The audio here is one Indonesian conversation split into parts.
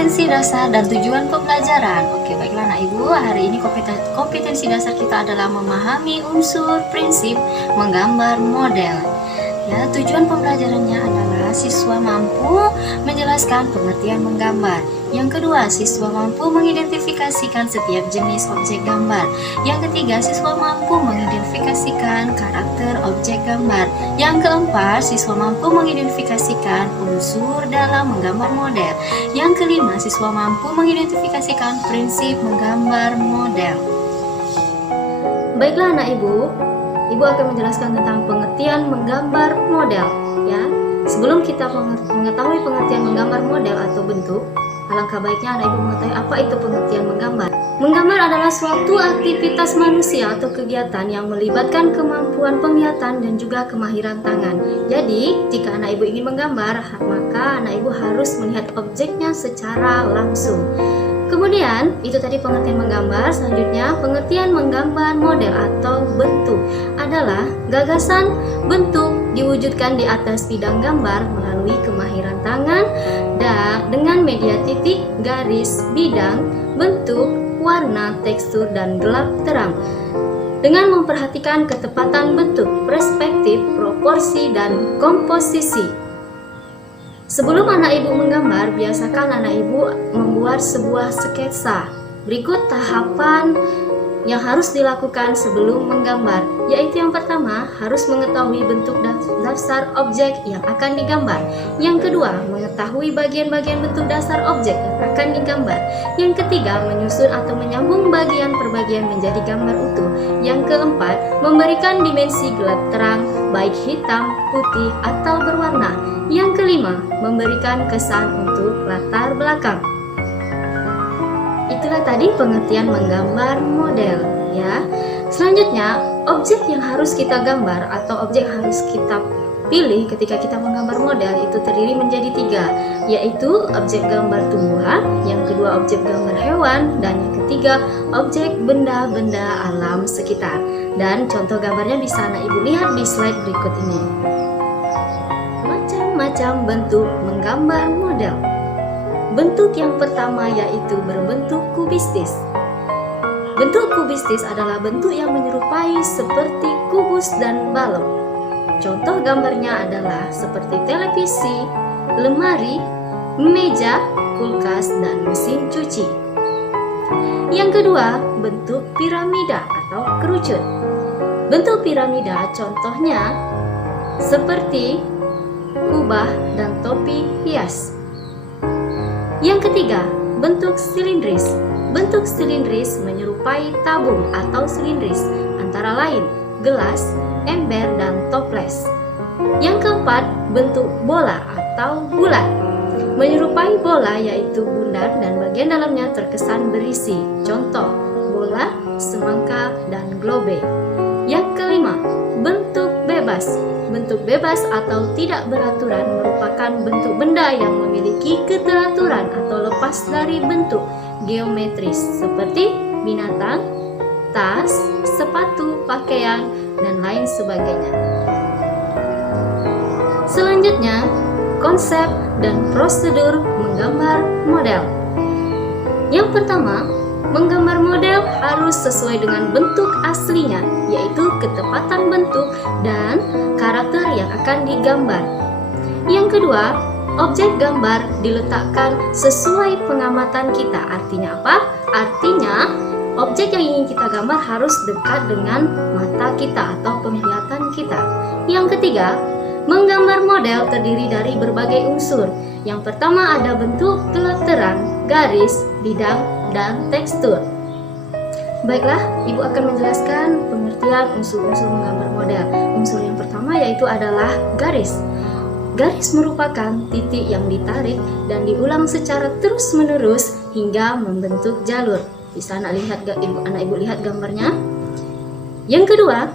kompetensi dasar dan tujuan pembelajaran. Oke, baiklah anak ibu, hari ini kompetensi dasar kita adalah memahami unsur, prinsip, menggambar, model. Ya, tujuan pembelajarannya adalah siswa mampu menjelaskan pengertian menggambar. Yang kedua, siswa mampu mengidentifikasikan setiap jenis objek gambar. Yang ketiga, siswa mampu mengidentifikasikan karakter objek gambar. Yang keempat, siswa mampu mengidentifikasikan unsur dalam menggambar model. Yang kelima, siswa mampu mengidentifikasikan prinsip menggambar model. Baiklah anak ibu akan menjelaskan tentang pengertian menggambar model. Ya, sebelum kita mengetahui pengertian menggambar model atau bentuk, alangkah baiknya anak ibu mengetahui apa itu pengertian menggambar. Menggambar adalah suatu aktivitas manusia atau kegiatan yang melibatkan kemampuan penglihatan dan juga kemahiran tangan. Jadi, jika anak ibu ingin menggambar, maka anak ibu harus melihat objeknya secara langsung. Kemudian, itu tadi pengertian menggambar. Selanjutnya, pengertian menggambar model atau bentuk adalah gagasan bentuk diwujudkan di atas bidang gambar melalui kemahiran tangan dan dengan media titik, garis, bidang, bentuk, warna, tekstur, dan gelap terang. Dengan memperhatikan ketepatan bentuk, perspektif, proporsi, dan komposisi. Sebelum anak ibu menggambar, biasakan anak ibu membuat sebuah sketsa. Berikut tahapan yang harus dilakukan sebelum menggambar, yaitu yang pertama, harus mengetahui bentuk dasar objek yang akan digambar. Yang kedua, mengetahui bagian-bagian bentuk dasar objek yang akan digambar. Yang ketiga, menyusun atau menyambung bagian per bagian menjadi gambar utuh. Yang keempat, memberikan dimensi gelap terang, baik hitam, putih, atau berwarna. Yang kelima, memberikan kesan untuk latar belakang. Itulah tadi pengertian menggambar model, ya. Selanjutnya, objek yang harus kita gambar atau objek yang harus kita pilih ketika kita menggambar model itu terdiri menjadi 3, yaitu objek gambar tumbuhan, yang kedua objek gambar hewan, dan yang ketiga objek benda-benda alam sekitar. Dan contoh gambarnya bisa anak ibu lihat di slide berikut ini. Macam bentuk menggambar model. Bentuk yang pertama yaitu berbentuk kubistis. Bentuk kubistis adalah bentuk yang menyerupai seperti kubus dan balok. Contoh gambarnya adalah seperti televisi, lemari, meja, kulkas, dan mesin cuci. Yang kedua, bentuk piramida atau kerucut. Bentuk piramida contohnya seperti kubah dan topi hias. Yang ketiga, bentuk silindris. Bentuk silindris menyerupai tabung atau silindris, antara lain gelas, ember, dan toples. Yang keempat, bentuk bola atau bulat. Menyerupai bola yaitu bundar dan bagian dalamnya terkesan berisi. Contoh, bola, semangka, dan globe. Yang kelima, bentuk bebas. Bentuk bebas atau tidak beraturan merupakan bentuk benda yang memiliki keteraturan atau lepas dari bentuk geometris seperti binatang, tas, sepatu, pakaian, dan lain sebagainya. Selanjutnya, konsep dan prosedur menggambar model. Yang pertama, menggambar model harus sesuai dengan bentuk aslinya, yaitu ketepatan bentuk dan karakter yang akan digambar. Yang kedua, objek gambar diletakkan sesuai pengamatan kita. Artinya apa? Artinya, objek yang ingin kita gambar harus dekat dengan mata kita atau penglihatan kita. Yang ketiga, menggambar model terdiri dari berbagai unsur. Yang pertama ada bentuk gelap terang, garis, bidang, dan tekstur. Baiklah, ibu akan menjelaskan pengertian unsur-unsur menggambar model. Unsur yang pertama yaitu adalah garis. Garis merupakan titik yang ditarik dan diulang secara terus-menerus hingga membentuk jalur. Bisa anak ibu lihat gambarnya. Yang kedua,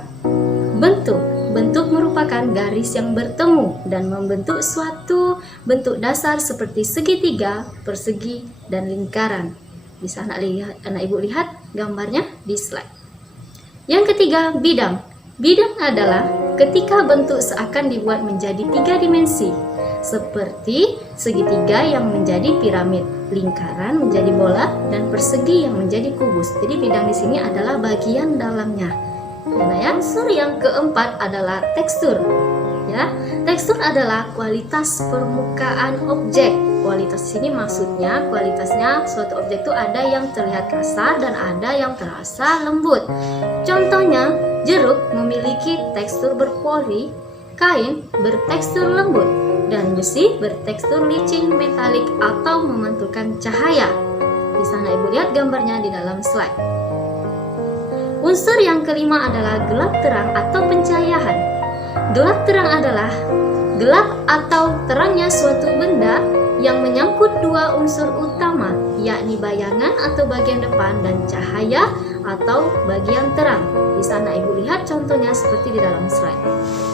bentuk. Bentuk merupakan garis yang bertemu dan membentuk suatu bentuk dasar seperti segitiga, persegi, dan lingkaran. Bisa anak ibu lihat gambarnya di slide. Yang ketiga, bidang. Bidang adalah ketika bentuk seakan dibuat menjadi 3 dimensi, seperti segitiga yang menjadi piramid, lingkaran menjadi bola, dan persegi yang menjadi kubus. Jadi bidang di sini adalah bagian dalamnya. Ya, unsur yang keempat adalah tekstur. Ya, tekstur adalah kualitas permukaan objek. Kualitas di sini maksudnya kualitasnya suatu objek itu ada yang terlihat kasar dan ada yang terasa lembut. Contohnya, jeruk memiliki tekstur berpori, kain bertekstur lembut, dan besi bertekstur licin metalik atau memantulkan cahaya. Di sana Ibu lihat gambarnya di dalam slide. Unsur yang kelima adalah gelap terang atau pencahayaan. Gelap terang adalah gelap atau terangnya suatu benda yang menyangkut dua unsur utama, yakni bayangan atau bagian depan dan cahaya atau bagian terang. Di sana Ibu lihat contohnya seperti di dalam slide.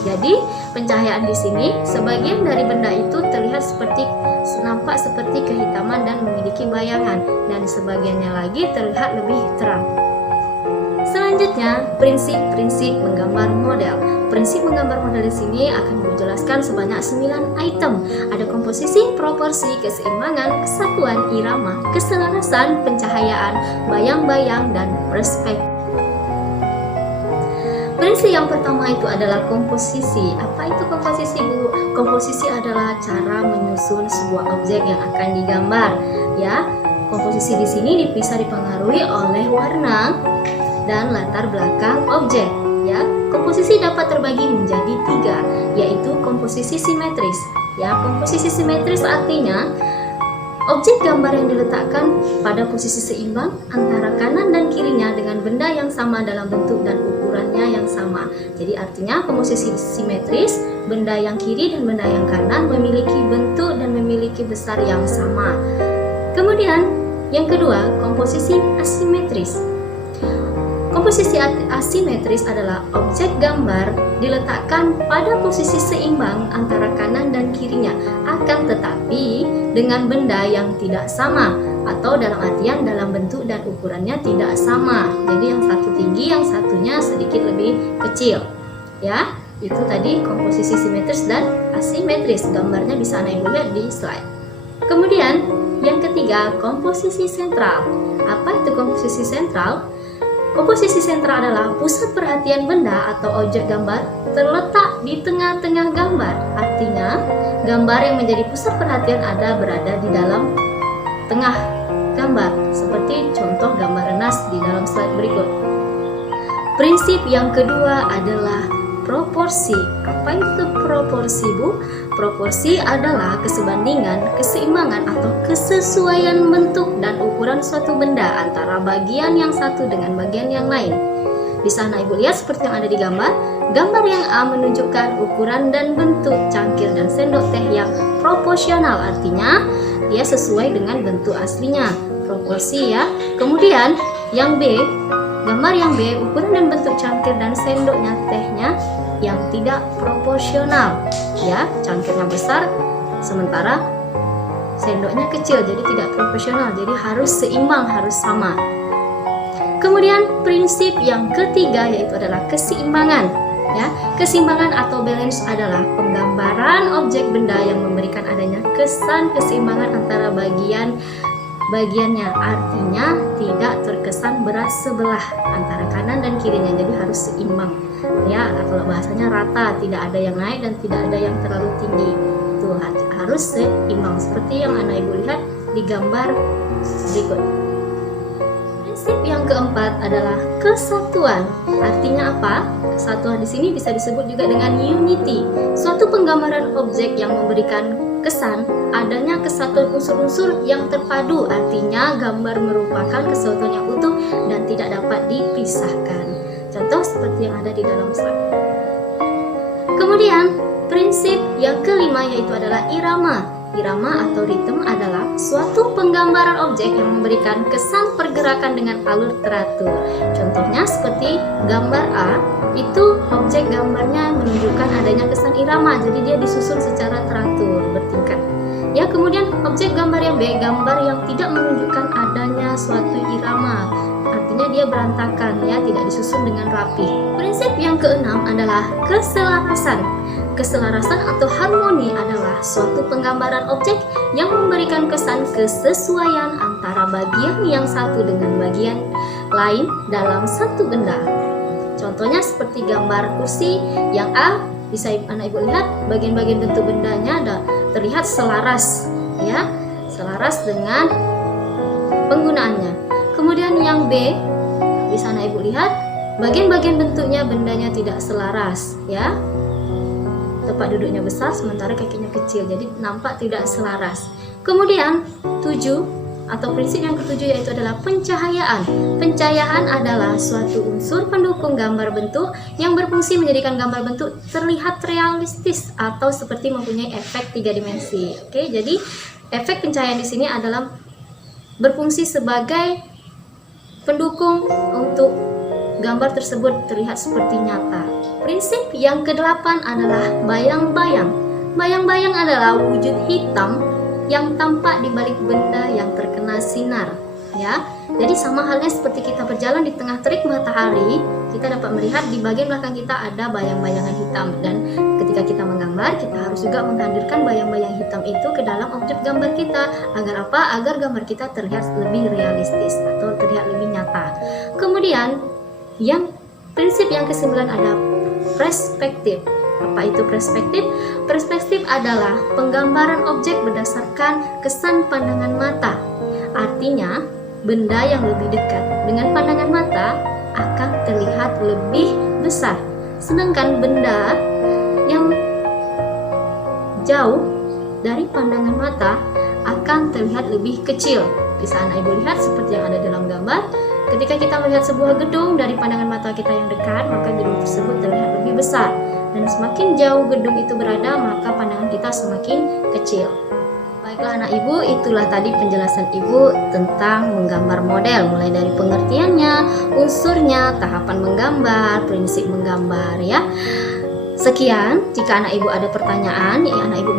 Jadi, pencahayaan di sini sebagian dari benda itu terlihat nampak seperti kehitaman dan memiliki bayangan, dan sebagiannya lagi terlihat lebih terang. Selanjutnya, prinsip-prinsip menggambar model. Prinsip menggambar model di sini akan dijelaskan sebanyak 9 item. Ada komposisi, proporsi, keseimbangan, kesatuan, irama, keselarasan, pencahayaan, bayang-bayang, dan perspektif. Prinsip yang pertama itu adalah komposisi. Apa itu komposisi, Bu? Komposisi adalah cara menyusun sebuah objek yang akan digambar. Ya, komposisi di sini bisa dipengaruhi oleh warna dan latar belakang objek. Ya, komposisi dapat terbagi menjadi 3, yaitu komposisi simetris. Ya, komposisi simetris artinya objek gambar yang diletakkan pada posisi seimbang antara kanan dan kirinya dengan benda yang sama dalam bentuk dan ukurannya yang sama. Jadi artinya komposisi simetris, benda yang kiri dan benda yang kanan memiliki bentuk dan memiliki besar yang sama. Kemudian yang kedua, komposisi asimetris. Komposisi asimetris adalah objek gambar diletakkan pada posisi seimbang antara kanan dan kirinya, akan tetapi dengan benda yang tidak sama, atau dalam artian dalam bentuk dan ukurannya tidak sama. Jadi yang satu tinggi, yang satunya sedikit lebih kecil. Ya, itu tadi komposisi simetris dan asimetris. Gambarnya bisa Ibu lihat di slide. Kemudian yang ketiga, komposisi sentral. Apa itu komposisi sentral? Komposisi sentral adalah pusat perhatian benda atau objek gambar terletak di tengah-tengah gambar. Artinya, gambar yang menjadi pusat perhatian berada di dalam tengah gambar, seperti contoh gambar nas di dalam slide berikut. Prinsip yang kedua adalah proporsi. Apa itu proporsi, Bu? Proporsi adalah kesebandingan, keseimbangan atau kesesuaian bentuk dan ukuran suatu benda antara bagian yang satu dengan bagian yang lain. Di sana Ibu lihat seperti yang ada di gambar. Gambar yang A menunjukkan ukuran dan bentuk cangkir dan sendok teh yang proporsional, artinya dia sesuai dengan bentuk aslinya. Proporsi ya. Kemudian yang B, gambar yang B, ukuran dan bentuk cangkir dan sendoknya tehnya yang tidak proporsional. Ya, cangkirnya besar sementara sendoknya kecil, jadi tidak proporsional. Jadi harus seimbang, harus sama. Kemudian prinsip yang ketiga yaitu adalah keseimbangan. Ya, keseimbangan atau balance adalah penggambaran objek benda yang memberikan adanya kesan keseimbangan antara bagiannya, artinya tidak terkesan berat sebelah antara kanan dan kirinya, jadi harus seimbang. Ya, kalau bahasanya rata, tidak ada yang naik dan tidak ada yang terlalu tinggi. Itu harus seimbang seperti yang Ibu lihat di gambar berikut. Prinsip yang keempat adalah kesatuan. Artinya apa? Kesatuan di sini bisa disebut juga dengan unity. Suatu penggambaran objek yang memberikan kesan adanya kesatuan unsur-unsur yang terpadu, artinya gambar merupakan kesatuan yang utuh dan tidak dapat dipisahkan. Contoh seperti yang ada di dalam slide. Kemudian prinsip yang kelima yaitu adalah irama. Irama atau ritme adalah suatu penggambaran objek yang memberikan kesan pergerakan dengan alur teratur. Contohnya seperti gambar A, itu objek gambarnya menunjukkan adanya kesan irama, jadi dia disusun secara teratur, bertingkat. Ya, kemudian objek gambar yang B, gambar yang tidak menunjukkan adanya suatu irama. artinya dia berantakan ya, tidak disusun dengan rapi. Prinsip yang keenam adalah keselarasan. Keselarasan atau harmoni adalah suatu penggambaran objek yang memberikan kesan kesesuaian antara bagian yang satu dengan bagian lain dalam satu benda. Contohnya seperti gambar kursi yang A, bisa anak ibu lihat bagian-bagian bentuk bendanya ada terlihat selaras ya, selaras dengan penggunaannya. Kemudian yang B, bisa anak ibu lihat bagian-bagian bentuknya bendanya tidak selaras ya. Tempat duduknya besar sementara kakinya kecil, jadi nampak tidak selaras. Kemudian 7 atau prinsip yang ketujuh yaitu adalah pencahayaan. Pencahayaan adalah suatu unsur pendukung gambar bentuk yang berfungsi menjadikan gambar bentuk terlihat realistis atau seperti mempunyai efek 3 dimensi. Oke, jadi efek pencahayaan di sini adalah berfungsi sebagai pendukung untuk gambar tersebut terlihat seperti nyata. Prinsip yang kedelapan adalah bayang-bayang. Bayang-bayang adalah wujud hitam yang tampak di balik benda yang terkena sinar ya. Jadi sama halnya seperti kita berjalan di tengah terik matahari, kita dapat melihat di bagian belakang kita ada bayang-bayangan hitam, dan ketika kita menggambar kita harus juga menghadirkan bayang-bayang hitam itu ke dalam objek gambar kita. Agar apa? Agar gambar kita terlihat lebih realistis atau terlihat lebih nyata. Kemudian yang prinsip yang ke-9 ada perspektif. Apa itu perspektif? Perspektif adalah penggambaran objek berdasarkan kesan pandangan mata. Artinya, benda yang lebih dekat dengan pandangan mata akan terlihat lebih besar, sedangkan benda yang jauh dari pandangan mata akan terlihat lebih kecil. Bisa anak ibu lihat seperti yang ada dalam gambar. Ketika kita melihat sebuah gedung dari pandangan mata kita yang dekat, maka gedung tersebut terlihat lebih besar. Dan semakin jauh gedung itu berada, maka pandangan kita semakin kecil. Baiklah anak ibu, itulah tadi penjelasan ibu tentang menggambar model. Mulai dari pengertiannya, unsurnya, tahapan menggambar, prinsip menggambar ya. Sekian, jika anak ibu ada pertanyaan, ya anak ibu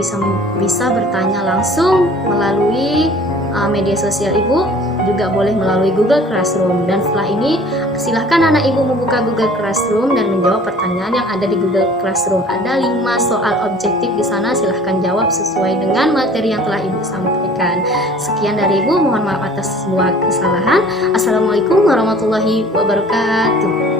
bisa bertanya langsung melalui media sosial ibu, juga boleh melalui Google Classroom. Dan setelah ini silahkan anak ibu membuka Google Classroom dan menjawab pertanyaan yang ada di Google Classroom. Ada 5 soal objektif di sana, silahkan jawab sesuai dengan materi yang telah ibu sampaikan. Sekian dari ibu, mohon maaf atas semua kesalahan. Assalamualaikum warahmatullahi wabarakatuh.